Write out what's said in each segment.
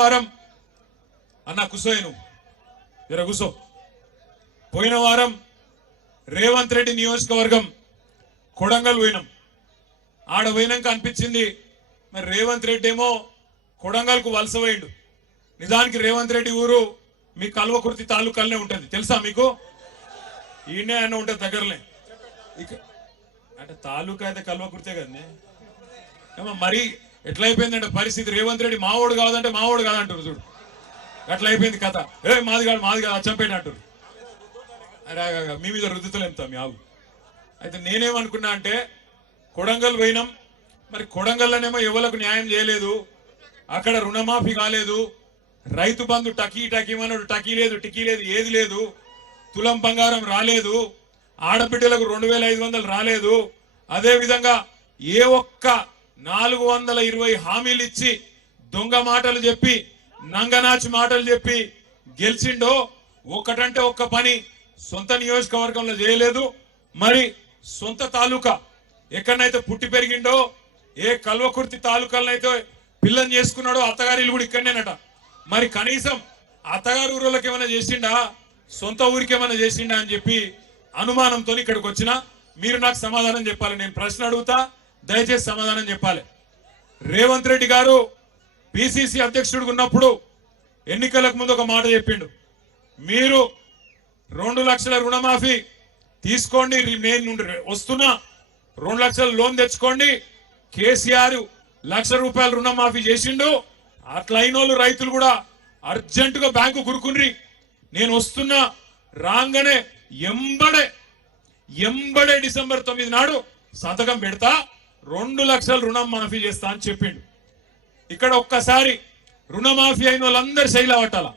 వారం అన్న కుసోయను జర కుసో పోయిన వారం రేవంత్ రెడ్డి నియోజకవర్గం కొడంగల్ పోయినాం. ఆడ పోయినాక అనిపించింది మరి రేవంత్ రెడ్డి ఏమో కొడంగల్కు వలస పోయిండు. నిజానికి రేవంత్ రెడ్డి ఊరు మీ కల్వకుర్తి తాలూకాలనే ఉంటుంది, తెలుసా మీకు? ఈయనే అన్న ఉంటుంది దగ్గరనే. అంటే తాలూకా అయితే కల్వకుర్తే కదనే. మరి ఎట్లా అయిపోయిందంటే పరిస్థితి, రేవంత్ రెడ్డి మావోడు కాదంటే మావోడు కాదంటారు చూడు, అట్లా అయిపోయింది కథ. మాది కాదు అచ్చంపేట అంటారు. మీ మీద రుద్దుతలేంతా మీ ఆవు. అయితే నేనేమనుకున్నా అంటే కొడంగల్ పోయినాం, మరి కొడంగల్లోనేమో ఎవరికి న్యాయం చేయలేదు, అక్కడ రుణమాఫీ కాలేదు, రైతు బంధు టకీమన్నాడు, టకీ లేదు ఏది లేదు, తులం బంగారం రాలేదు, ఆడబిడ్డలకు 2500 రాలేదు. అదే విధంగా ఏ ఒక్క 420 హామీలు ఇచ్చి దొంగ మాటలు చెప్పి నంగనాచి మాటలు చెప్పి గెలిచిండో ఒక్కటంటే ఒక్క పని సొంత నియోజకవర్గంలో చేయలేదు. మరి సొంత తాలూకా ఎక్కడనైతే పుట్టి పెరిగిండో, ఏ కల్వకుర్తి తాలూకాలనైతే పిల్లని చేసుకున్నాడో అత్తగారి ఇల్లు కూడా ఇక్కడనేనట. మరి కనీసం అత్తగారి ఊళ్ళకి ఏమైనా చేసిండా, సొంత ఊరికి ఏమైనా చేసిండా అని చెప్పి అనుమానంతో ఇక్కడికి వచ్చినా. మీరు నాకు సమాధానం చెప్పాలి. నేను ప్రశ్న అడుగుతా, దయచేసి సమాధానం చెప్పాలి. రేవంత్ రెడ్డి గారు పిసిసి అధ్యక్షుడిగా ఉన్నప్పుడు ఎన్నికలకు ముందు ఒక మాట చెప్పిండు, మీరు 2 లక్షల రుణమాఫీ తీసుకోండి, నేను వస్తున్నా 2 లక్షల లోన్ తెచ్చుకోండి. కేసీఆర్ 1 లక్ష రూపాయల రుణమాఫీ చేసిండు. అట్లా అయినోళ్ళు రైతులు కూడా అర్జెంటుగా బ్యాంకు కురుకుండ్రి, నేను వస్తున్నా, రాగానే ఎంబడే డిసెంబర్ 9 నాడు సంతకం పెడతా, 2 లక్షల రుణం మాఫీ చేస్తా అని చెప్పిండు. ఇక్కడ ఒక్కసారి రుణమాఫీ అయిన వాళ్ళందరూ శైలా పట్టాల.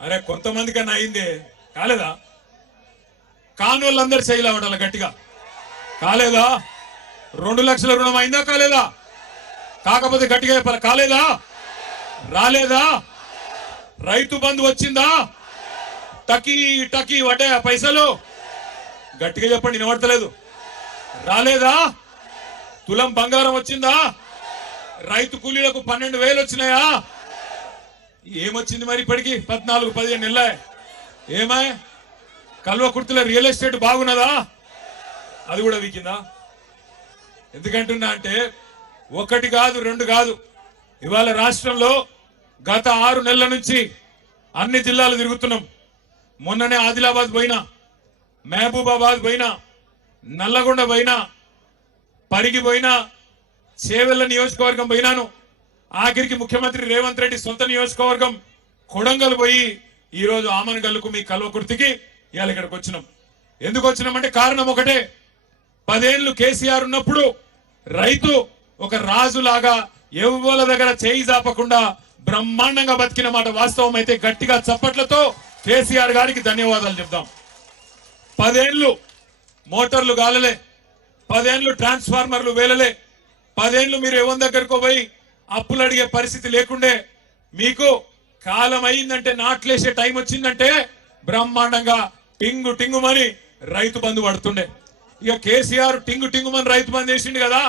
అరే కొంతమంది కన్నా అయిందే, కాలేదా? కాని వాళ్ళందరూ శైలా పట్టాల గట్టిగా. కాలేదా? 2 లక్షల రుణం అయిందా కాలేదా? కాకపోతే గట్టిగా చెప్పాలి, కాలేదా? రాలేదా? రైతు బంధు వచ్చిందా? టకీ వడ్డే పైసలు గట్టిగా చెప్పండి, వినబడతలేదు. రాలేదా? తులం బంగారం వచ్చిందా? రైతు కూలీలకు 12,000 వచ్చినాయా? ఏమొచ్చింది మరి ఇప్పటికి? 14-15 నెలలే. ఏమాయ్ కల్వకుర్తిలో రియల్ ఎస్టేట్ బాగున్నదా? అది కూడా వీకిందా? ఎందుకంటున్నా అంటే 1 కాదు 2 కాదు, ఇవాళ రాష్ట్రంలో గత 6 నెలల నుంచి అన్ని జిల్లాలు తిరుగుతున్నాం. మొన్ననే ఆదిలాబాద్ పోయినా, మహబూబాబాద్ పోయినా, నల్లగొండ పోయినా, పరిగి పోయినా, చేవెళ్ల నియోజకవర్గం పోయినాను. ఆఖరికి ముఖ్యమంత్రి రేవంత్ రెడ్డి సొంత నియోజకవర్గం కొడంగల్ పోయి ఈరోజు ఆమనగల్లుకు మీ కల్వకుర్తికి ఇవాళ ఇక్కడికి వచ్చినాం. ఎందుకు వచ్చినామంటే కారణం ఒకటే, 10 ఏళ్లు కేసీఆర్ ఉన్నప్పుడు రైతు ఒక రాజులాగా ఎవ్వల దగ్గర చేయి జాపకుండా బ్రహ్మాండంగా బతికిన మాట వాస్తవం అయితే గట్టిగా చప్పట్లతో కేసీఆర్ గారికి ధన్యవాదాలు చెప్దాం. 10 ఏళ్లు మోటార్లు గాలలే, 10 ఏళ్లు ట్రాన్స్ఫార్మర్లు వేలలే, 10 ఏళ్లు మీరు ఎవరి దగ్గరకు పోయి అప్పులు అడిగే పరిస్థితి లేకుండే. మీకు కాలం అయిందంటే, నాట్లేసే టైం వచ్చిందంటే బ్రహ్మాండంగా టింగుమని రైతు బంధు పడుతుండే. ఇక కేసీఆర్ టింగుమని రైతు బంధు చేసిండు కదా,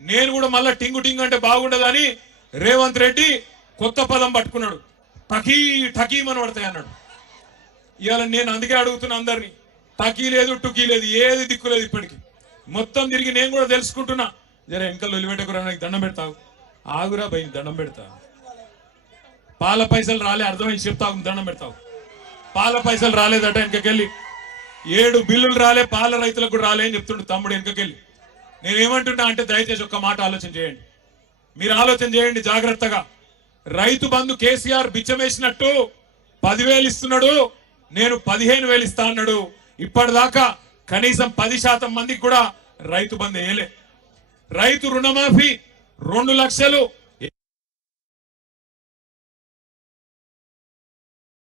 నేను కూడా మళ్ళా టింగు అంటే బాగుండదని రేవంత్ రెడ్డి కొత్త పదం పట్టుకున్నాడు, టకీమని పడతాయి అన్నాడు. ఇవాళ నేను అందుకే అడుగుతున్నా అందరినీ, టకీ లేదు టుకీ లేదు, ఏది దిక్కు లేదు. ఇప్పటికి మొత్తం తిరిగి నేను కూడా తెలుసుకుంటున్నా. జర వెనకాల ఒలిపెట్టకురా, నాకు దండం పెడతావు, ఆగురా భయ దండం పెడతా. పాల పైసలు రాలే అర్థమైంది చెప్తావు, దండం పెడతావు. పాల పైసలు రాలేదట వెనకకెళ్ళి, 7 బిల్లులు రాలే, పాల రైతులకు కూడా రాలే అని చెప్తుండే తమ్ముడు వెనకకెళ్ళి. నేనేమంటున్నా అంటే దయచేసి ఒక్క మాట ఆలోచన చేయండి, మీరు ఆలోచన చేయండి జాగ్రత్తగా. రైతు బంధు కేసీఆర్ బిచ్చమేసినట్టు 10,000 ఇస్తున్నాడు, నేను 15,000 ఇస్తా అన్నాడు. ఇప్పటిదాకా కనీసం 10% మందికి కూడా రైతు బంధు వేయలే. రైతు రుణమాఫీ 2 లక్షలు